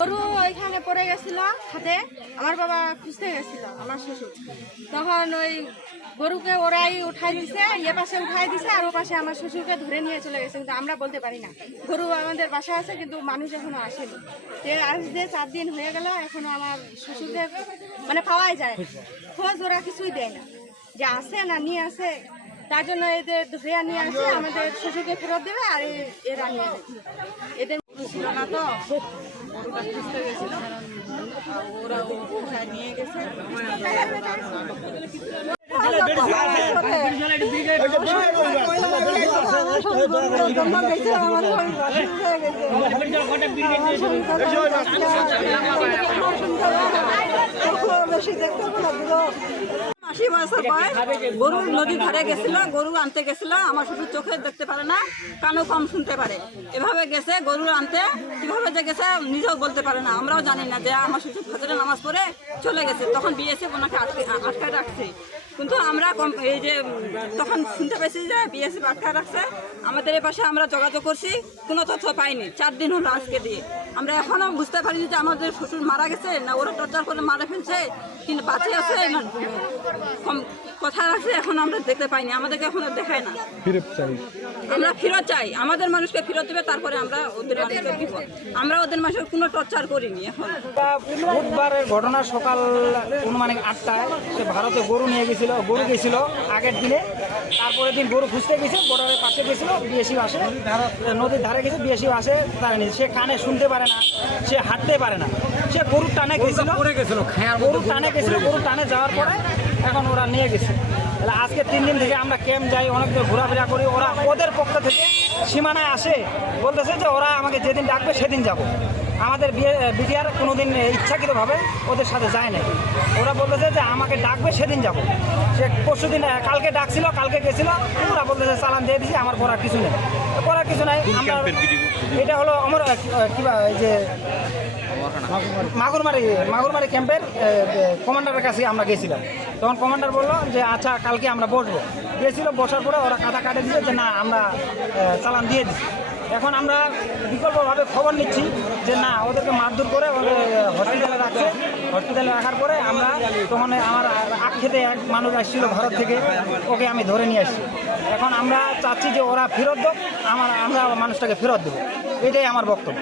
গরু ওইখানে পড়ে গেছিল হাতে, আমার বাবা খুঁজতে গেছিল আমার শ্বশুর, তখন ওই গরুকে ওরাই উঠাই দিছে, এ পাশে উঠাই দিছে আর ও পাশে আমার শ্বশুরকে ধরে নিয়ে চলে গেছে। কিন্তু আমরা বলতে পারি না, গরু আমাদের বাসা আছে কিন্তু মানুষ এখনো আসেনি। আজ যে 4 দিন হয়ে গেল এখনো আমার শ্বশুরকে মানে পাওয়াই যায়, খোঁজ ওরা কিছুই দেয় না যে আছে না নিয়ে আসে। তার জন্য এদের ধরে নিয়ে আসে, আমাদের শ্বশুরকে ফেরত দেবে আর এরা নিয়ে যাবে। এদের ছিল না তো, গরুটা খুঁজতে গেছিল, ওরা উঠায় নিয়ে গেছে। আশি বছর বয়স, গরু নদীর ধারে গেছিল, গরু আনতে গেছিল। আমার শ্বশুর চোখে দেখতে পারে না, কানেও কম শুনতে পারে, এভাবে গেছে গরু আনতে। কিভাবে যে গেছে নিজেও বলতে পারে না, আমরাও জানি না। যে আমার শ্বশুর ফজরের নামাজ পড়ে চলে গেছে, তখন বিএসএফ ওনাকে আটকায় রাখছে। কিন্তু আমরা এই যে তখন শুনতে পেয়েছি যে বিএসএফ আটকায় রাখছে, আমাদের এ পাশে আমরা যোগাযোগ করছি, কোনো তথ্য পাইনি। 4 দিন হলো আজকে দিয়ে। আমরা এখনও বুঝতে পারিনি যে আমাদের শ্বশুর মারা গেছে না ওরা টর্চার করে মারা ফেলছে, কিন্তু বাঁচিয়ে আছে না কথা রাখছে, এখন আমরা দেখতে পাইনি। আমাদেরকে এখনো দেখায় না। আমরা ফেরত চাই, আমাদের মানুষকে ফেরত দেবে, তারপরে আমরা ওদের মানুষকে দিব। আমরা ওদের মানুষের কোনো টর্চার করিনি। এখন বুধবারের ঘটনা সকাল অনুমানিক 8টায় সে ভারতে গরু নিয়ে গেছিল, গরু গেছিল আগের দিনে। তারপরের দিন গরু খুঁজতে গেছে, বর্ডারের পাশে গেছিল, বিএসএফ আসে, নদীর ধারে গেছে, বিএসএফ আসে। তার সে কানে শুনতে পারে না, সে হাঁটতে পারে না, সে গরুর টানে গেছিল, গরুর টানে গেছিল। গরুর টানে যাওয়ার পরে এখন ওরা নিয়ে গেছে। তাহলে আজকে 3 দিন থেকে আমরা ক্যাম্প যাই, অনেক ঘোরাফেরা করি। ওরা ওদের পক্ষ থেকে সীমানায় আসে, বলতেছে যে ওরা আমাকে যেদিন ডাকবে সেদিন যাব। আমাদের বিটিআর কোনো দিন ইচ্ছাকৃতভাবে ওদের সাথে যায় না। ওরা বলতেছে যে আমাকে ডাকবে সেদিন যাব। সে পরশু দিন কালকে ডাকছিল, কালকে গেছিল। ওরা বলতেছে চালান দিয়ে দিছি, আমার করার কিছু নেই, করার কিছু নাই। আমরা এটা হলো আমার কিবা এই যে মাগুরমারি ক্যাম্পের কমান্ডারের কাছে আমরা গেছিলাম। তখন কমান্ডার বললো যে আচ্ছা কালকে আমরা বসবো। গিয়েছিল, বসার পরে ওরা কাটা কাটে দিচ্ছে যে না আমরা চালান দিয়ে দিচ্ছি। এখন আমরা বিকল্পভাবে খবর নিচ্ছি যে না ওদেরকে মারধর করে ওদের হসপিটালে রাখছে। হসপিটালে রাখার পরে আমরা তখন আমার আখ খেতে এক মানুষ আসছিল ভারত থেকে, ওকে আমি ধরে নিয়ে আসছি। এখন আমরা চাচ্ছি যে ওরা ফেরত দেব, আমরা মানুষটাকে ফেরত দেবো, এটাই আমার বক্তব্য।